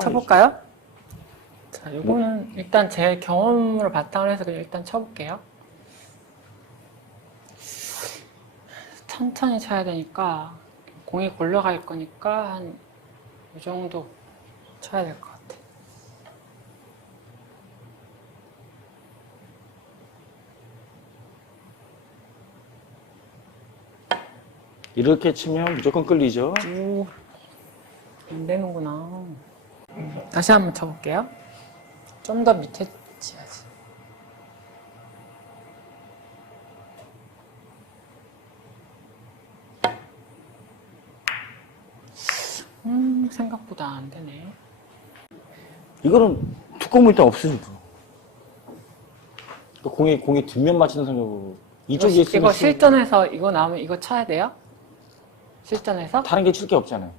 쳐볼까요? 자, 요거는 일단 제 경험으로 바탕을 해서 그냥 일단 쳐볼게요. 천천히 쳐야 되니까 공이 골려갈 거니까 한 이 정도 쳐야 될 것 같아. 이렇게 치면 무조건 끌리죠. 오, 안 되는구나. 다시 한번 쳐볼게요. 좀 더 밑에 치야지. 음, 생각보다 안 되네. 이거는 두꺼운 일단 없으니까. 또 공이 공이 뒷면 맞히는 생각으로 이거, 이쪽에 있으면 이거 실- 실전에서 이거 나오면 이거 쳐야 돼요? 실전에서? 다른 게 칠 게 없잖아요.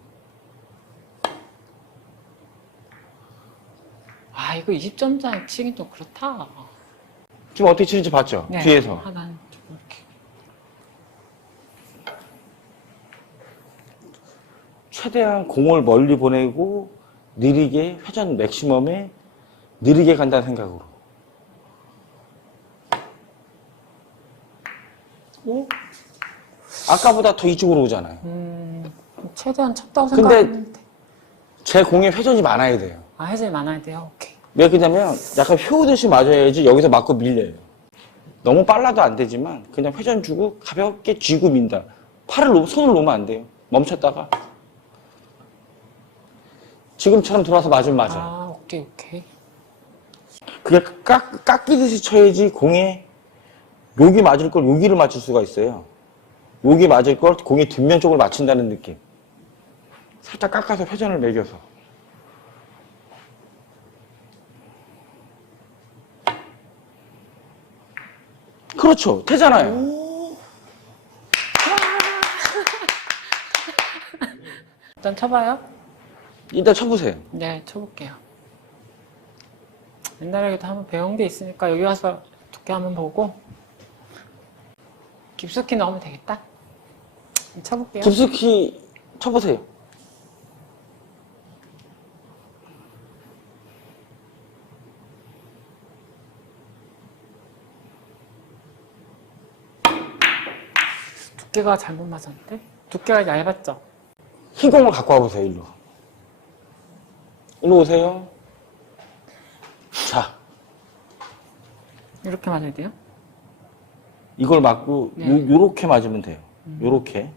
아, 이거 20점짜리 치긴 좀 그렇다. 지금 어떻게 치는지 봤죠? 네, 뒤에서. 하나, 좀 이렇게. 최대한 공을 멀리 보내고 느리게 회전 맥시멈에 느리게 간다는 생각으로. 오? 아까보다 더 이쪽으로 오잖아요. 음, 최대한 쳤다고 근데- 생각했는데. 제 공에 회전이 많아야 돼요. 아, 해질 많아야 돼요? 왜 그러냐면 약간 효우듯이 맞아야지 여기서 맞고 밀려요. 너무 빨라도 안 되지만 그냥 회전 주고 가볍게 쥐고 민다. 팔을 놓, 손을 놓으면 안 돼요. 멈췄다가 지금처럼 들어와서 맞으면 맞아요. 아, 오케이, 오케이. 그게 깎, 깎이듯이 쳐야지 공에 여기 맞을 걸 여기를 맞출 수가 있어요. 여기 맞을 걸 공의 뒷면 쪽을 맞춘다는 느낌. 살짝 깎아서 회전을 매겨서. 그렇죠. 되잖아요. 일단 쳐봐요. 일단 쳐보세요. 네, 쳐볼게요. 옛날에도 한번 배운 게 있으니까 여기 와서 두께 한번 보고 깊숙이 넣으면 되겠다. 쳐볼게요. 깊숙이 쳐보세요. 두께가 잘못 맞았는데? 두께가 얇았죠? 흰 공을 갖고 와보세요, 일로. 일로 오세요. 자, 이렇게 맞아야 돼요? 이걸 맞고 네. 요, 요렇게 맞으면 돼요. 요렇게.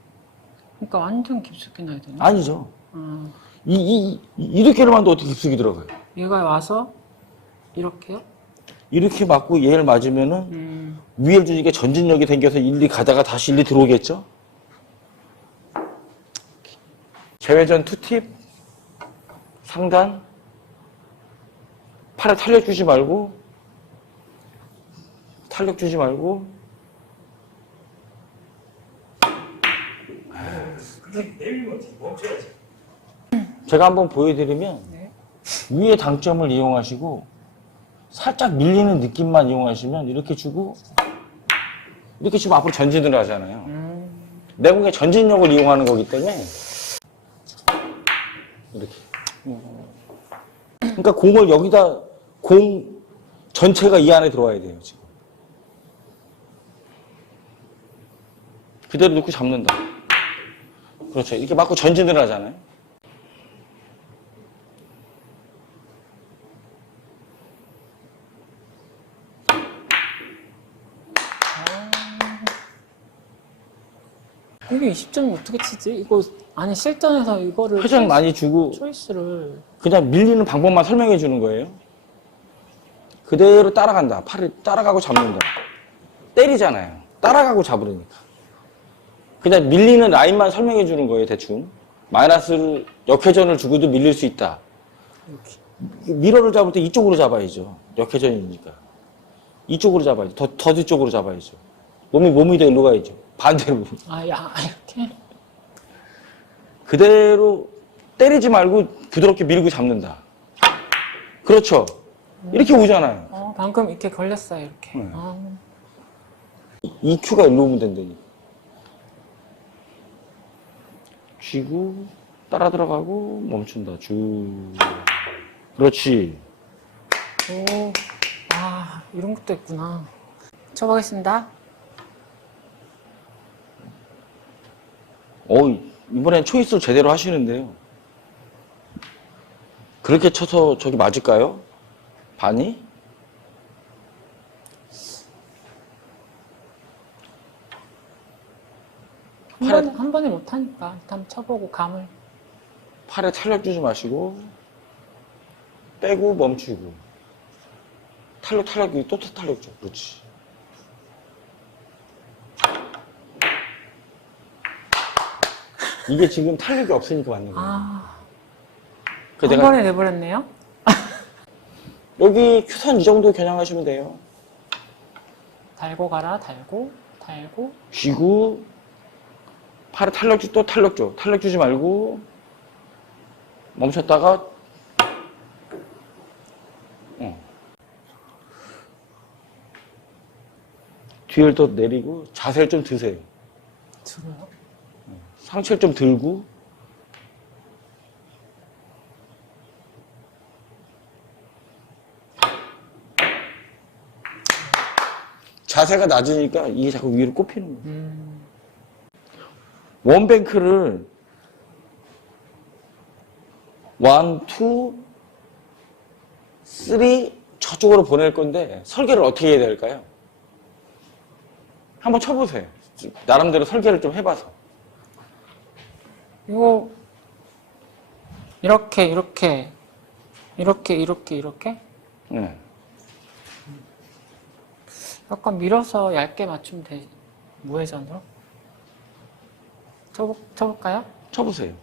그러니까 완전 깊숙이 넣어야 되나? 아니죠. 아, 이, 이, 이- 이렇게를 맞도 어떻게 깊숙이 들어가요? 얘가 와서 이렇게요? 이렇게 맞고 얘를 맞으면은 음, 위에 주니까 전진력이 생겨서 일리 가다가 다시 일리 들어오겠죠? 재회전 투팁, 상단, 팔에 탄력 주지 말고, 탄력 주지 말고, 제가 한번 보여드리면 네. 위의 당점을 이용하시고 살짝 밀리는 느낌만 이용하시면 이렇게 주고 이렇게 치면 앞으로 전진을 하잖아요. 음, 내공의 전진력을 이용하는 거기 때문에 이렇게. 그러니까 공을 여기다 공 전체가 이 안에 들어와야 돼요 지금. 그대로 놓고 잡는다. 그렇죠. 이렇게 맞고 전진을 하잖아요. 이게 20점이 어떻게 치지? 이거, 아니, 실전에서 이거를. 회전 많이 주고 초이스를. 그냥 밀리는 방법만 설명해 주는 거예요. 그대로 따라간다. 팔을 따라가고 잡는다. 때리잖아요. 따라가고 잡으려니까. 그냥 밀리는 라인만 설명해 주는 거예요, 대충. 마이너스를, 역회전을 주고도 밀릴 수 있다. 미러를 잡을 때 이쪽으로 잡아야죠. 역회전이니까. 이쪽으로 잡아야죠. 더, 더 뒤쪽으로 잡아야죠. 몸이, 몸이 더 일로 가야죠. 반대로. 아, 야, 이렇게? 그대로 때리지 말고 부드럽게 밀고 잡는다. 그렇죠. 이렇게 오잖아요. 어, 방금 이렇게 걸렸어요, 이렇게. 네. 아, EQ가 일로 오면 된다니. 쥐고 따라 들어가고 멈춘다. 쭉. 그렇지. 오, 아, 이런 것도 있구나. 쳐보겠습니다. 어, 이번엔 초이스 제대로 하시는데요. 그렇게 쳐서 저기 맞을까요? 반이? 한 팔에- 번에, 한 번에 못하니까 일단 쳐보고 감을. 팔에 탄력 주지 마시고, 빼고 멈추고. 탄력, 탄력, 또 탄력 줘. 그렇지. 이게 지금 탄력이 없으니까 맞는 거야. 아, 그 한 내가 번에 내버렸네요. 여기 큐선 이 정도 겨냥하시면 돼요. 달고 가라, 달고, 달고. 쥐고 팔에 탄력 주, 또 탄력 줘. 탄력 주지 말고 멈췄다가 어. 뒤를 또 내리고 자세를 좀 드세요. 들어요. 상체를 좀 들고 자세가 낮으니까 이게 자꾸 위로 꼽히는 거예요. 음, 원뱅크를 원, 투, 쓰리 저쪽으로 보낼 건데 설계를 어떻게 해야 될까요? 한번 쳐보세요. 나름대로 설계를 좀 해봐서. 이거, 이렇게, 이렇게, 이렇게, 이렇게, 이렇게. 네. 약간 밀어서 얇게 맞추면 돼. 무회전으로. 쳐볼, 쳐볼까요? 쳐보세요.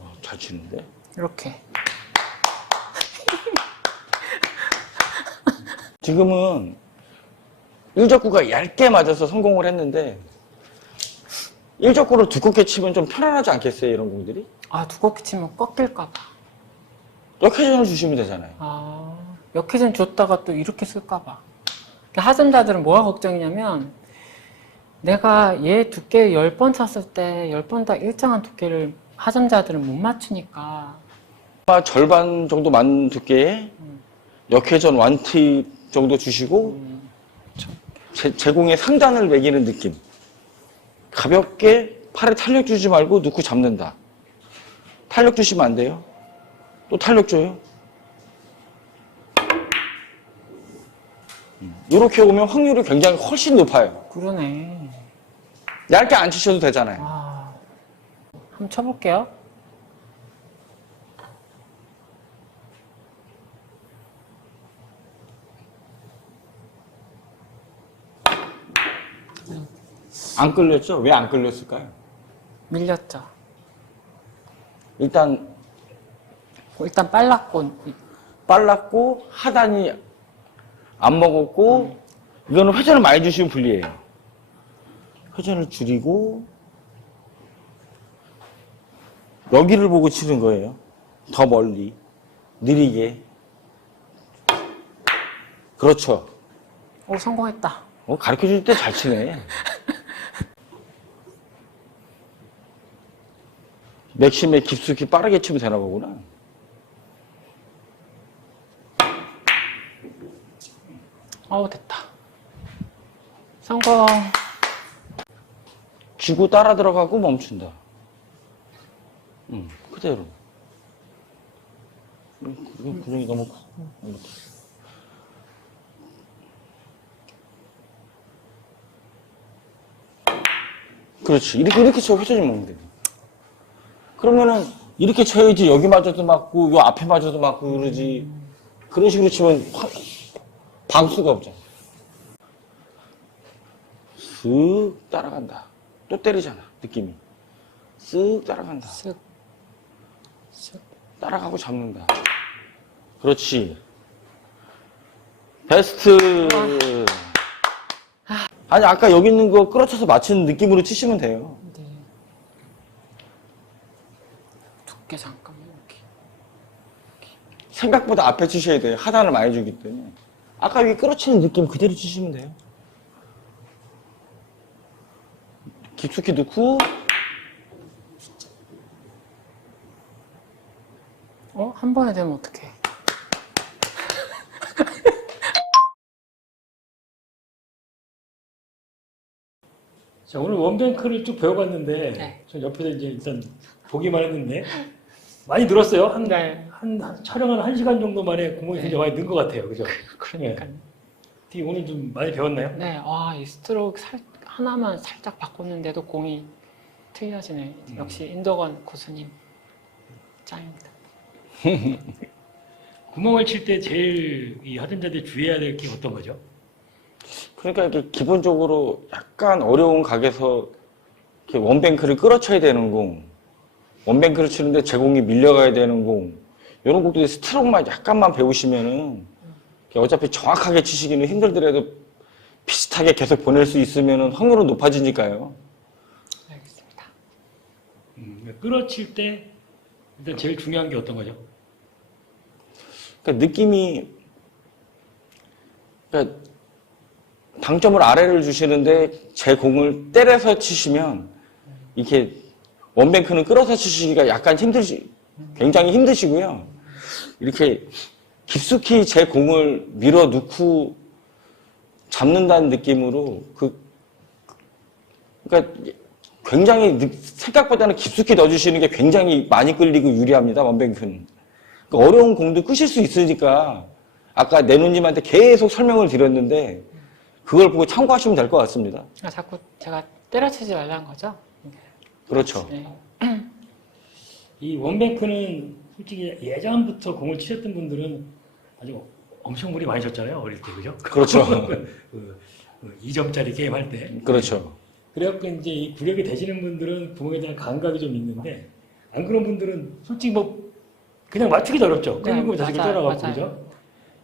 어, 잘 치는데? 이렇게. 지금은 일적구가 얇게 맞아서 성공을 했는데 일적구를 두껍게 치면 좀 편안하지 않겠어요 이런 공들이? 아, 두껍게 치면 꺾일까봐. 역회전을 주시면 되잖아요 아, 역회전 줬다가 또 이렇게 쓸까봐. 하전자들은 뭐가 걱정이냐면, 내가 얘 두께 10번 쳤을 때 10번 다 일정한 두께를 하전자들은 못 맞추니까. 아마 절반 정도 맞는 두께에 역회전 완팁 정도 주시고 음, 제, 제공의 상단을 매기는 느낌. 가볍게 팔에 탄력 주지 말고 넣고 잡는다. 탄력 주시면 안 돼요? 또 탄력 줘요? 이렇게 오면 확률이 굉장히 훨씬 높아요. 그러네. 얇게 안 치셔도 되잖아요. 아, 한번 쳐볼게요. 안 끌렸죠? 왜 안 끌렸을까요? 밀렸죠. 일단 일단 빨랐고, 빨랐고 하단이 안 먹었고 이거는 회전을 많이 주시면 불리해요. 회전을 줄이고 여기를 보고 치는 거예요. 더 멀리 느리게 그렇죠. 오, 성공했다. 어, 가르쳐 줄 때 잘 치네. 맥심에 깊숙이 빠르게 치면 되나 보구나. 어우, 됐다. 성공. 쥐고 따라 들어가고 멈춘다. 응, 그대로. 근육이 너무 커. 이렇게. 그렇지. 이렇게, 이렇게 쳐 회전이 먹는 돼. 그러면은, 이렇게 쳐야지 여기 맞아도 맞고, 요 앞에 맞아도 맞고 그러지. 그런 식으로 치면 확, 방수가 없잖아. 쓱 따라간다. 또 때리잖아, 느낌이. 쓱 따라간다. 쓱. 쓱. 따라가고 잡는다. 그렇지. 베스트. 아니, 아까 여기 있는 거 끌어쳐서 맞추는 느낌으로 치시면 돼요. 네. 두께 잠깐만, 여기. 생각보다 앞에 치셔야 돼요. 하단을 많이 주기 때문에. 아까 위 끌어치는 느낌 그대로 치시면 돼요. 깊숙이 넣고 어? 한 번에 되면 어떡해. 자, 오늘 원뱅크를 쭉 배워봤는데, 네. 전 옆에서 이제 일단 보기만 했는데, 많이 늘었어요. 한, 네. 한, 한 촬영한 한 시간 정도 만에 구멍이 굉장히 많이 는 것 같아요. 그죠? 그러니까요. 네. 오늘 좀 많이 배웠나요? 네, 아, 이 스트로크 살, 하나만 살짝 바꿨는데도 공이 틀려지네. 음. 역시 인덕원 고수님 짱입니다. 구멍을 칠 때 제일 이 하전자들이 주의해야 될 게 어떤 거죠? 그러니까 이게 기본적으로 약간 어려운 각에서 이렇게 원뱅크를 끌어쳐야 되는 공, 원뱅크를 치는데 제공이 밀려가야 되는 공, 이런 곡들이 스트로크만 약간만 배우시면은 어차피 정확하게 치시기는 힘들더라도 비슷하게 계속 보낼 수 있으면은 확률은 높아지니까요. 알겠습니다. 음, 끌어칠 때 일단 제일 중요한 게 어떤 거죠? 그러니까 느낌이 그러니까 당점을 아래를 주시는데 제 공을 때려서 치시면 이렇게 원뱅크는 끌어서 치시기가 약간 힘드시 굉장히 힘드시고요. 이렇게 깊숙이 제 공을 밀어 넣고 잡는다는 느낌으로 그 그러니까 굉장히 느- 생각보다는 깊숙이 넣어주시는 게 굉장히 많이 끌리고 유리합니다 원뱅크는. 그러니까 어려운 공도 끄실 수 있으니까 아까 내누님한테 계속 설명을 드렸는데 그걸 보고 참고하시면 될 것 같습니다. 아, 자꾸 제가 때려치지 말라는 거죠? 그렇죠. 네. 이 원뱅크는 솔직히 예전부터 공을 치셨던 분들은 아주 엄청 무리 많이 쳤잖아요. 어릴 때, 그죠? 그렇죠. 그, 그 2점짜리 게임 할 때. 그렇죠. 그래갖고 이제 이 구력이 되시는 분들은 구멍에 대한 감각이 좀 있는데 안 그런 분들은 솔직히 뭐 그냥 맞추기도 어렵죠. 네, 자식이 맞아요, 떠나가고 맞아요. 그죠?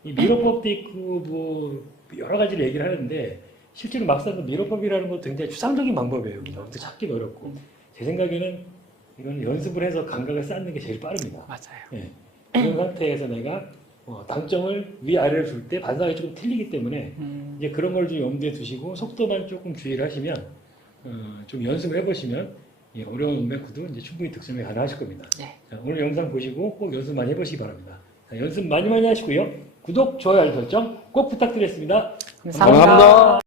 이 미러법도 있고 뭐 여러 가지를 얘기를 하는데 실제로 막상 그 미러법이라는 것도 굉장히 추상적인 방법이에요. 그죠? 또 찾기도 어렵고 제 생각에는 이건 연습을 해서 감각을 쌓는 게 제일 빠릅니다. 맞아요. 예. 그런 상태에서 내가 어, 당점을 위아래를 줄때 반사각이 조금 틀리기 때문에 음, 이제 그런 걸 좀 염두에 두시고 속도만 조금 주의를 하시면 어, 좀 연습을 해보시면 이 어려운 음악구도 이제 충분히 득점이 가능하실 겁니다. 네. 자, 오늘 영상 보시고 꼭 연습 많이 해보시기 바랍니다. 자, 연습 많이 많이 하시고요. 구독, 좋아요, 알림 설정 꼭 부탁드리겠습니다. 감사합니다. 감사합니다.